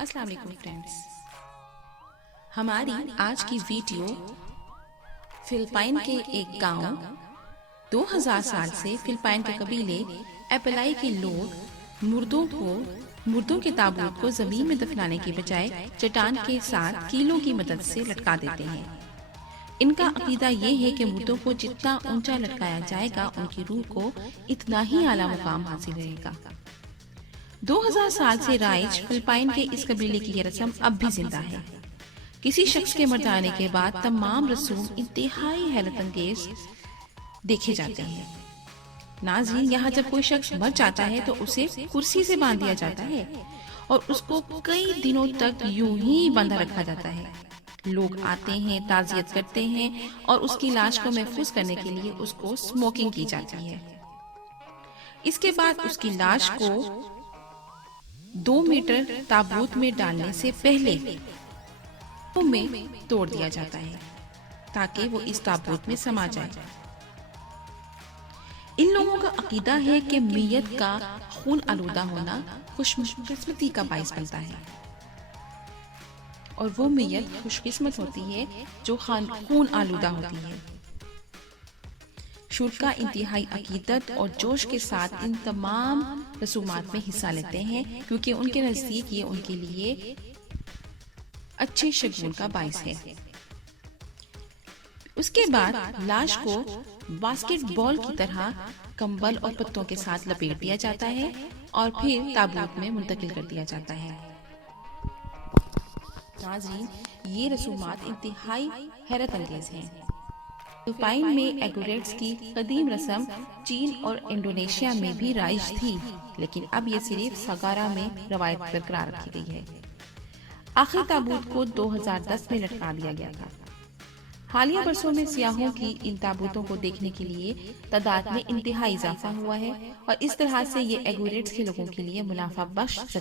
السلام علیکم فرینڈز، ہماری آج کی ویڈیو فلپائن کے ایک گاؤں 2000 سال سے فلپائن کے قبیلے ایپلائی کے لوگ مردوں کے تابوت کو زمین میں دفنانے کی بجائے چٹان کے ساتھ کیلوں کی مدد سے لٹکا دیتے ہیں۔ ان کا عقیدہ یہ ہے کہ مردوں کو جتنا اونچا لٹکایا جائے گا ان کی روح کو اتنا ہی اعلیٰ مقام حاصل رہے گا۔ 2000 سال سے رائج فلپائن کے اس قبیلے کی یہ رسم اب بھی زندہ ہے۔ کسی شخص کے مر جانے کے بعد تمام رسوم انتہائی حیرت انگیز دیکھے جاتے ہیں۔ ناظرین، یہاں جب کوئی شخص مر جاتا ہے تو اسے کرسی سے باندھ دیا جاتا ہے اور اس کو کئی دنوں تک یوں ہی بندھا رکھا جاتا ہے۔ لوگ آتے ہیں، تعزیت کرتے ہیں اور اس کی لاش کو محفوظ کرنے کے لیے اس کو اسموکنگ کی جاتی ہے۔ اس کے بعد اس کی لاش کو 2 میٹر تابوت میں ڈالنے سے پہلے میں توڑ دیا جاتا ہے تاکہ وہ اس تابوت میں سما جائے۔ ان لوگوں کا عقیدہ ہے کہ میت کا خون آلودہ ہونا خوش قسمتی کا باعث بنتا ہے اور وہ میت خوش قسمت ہوتی ہے جو خون آلودہ ہوتی ہے۔ شرکا انتہائی عقیدت اور جوش کے ساتھ ان تمام رسومات میں حصہ لیتے ہیں کیونکہ ان کے نزدیک یہ ان کے لیے اچھے شگون کا باعث ہے۔ اس کے بعد لاش کو باسکٹ بال کی طرح کمبل اور پتوں کے ساتھ لپیٹ دیا جاتا ہے اور پھر تابوت میں منتقل کر دیا جاتا ہے۔ ناظرین، یہ رسومات انتہائی حیرت انگیز ہیں۔ فلپائن میں ایگوریٹس کی قدیم رسم چین اور انڈونیشیا میں بھی رائج تھی، لیکن اب یہ صرف سگارا میں روایت برقرار رکھی گئی ہے۔ آخری تابوت کو 2010 میں لٹکا دیا گیا تھا۔ حالیہ برسوں میں سیاحوں کی ان تابوتوں کو دیکھنے کے لیے تعداد میں انتہائی اضافہ ہوا ہے اور اس طرح سے یہ ایگوریٹس کے لوگوں کے لیے منافع بخش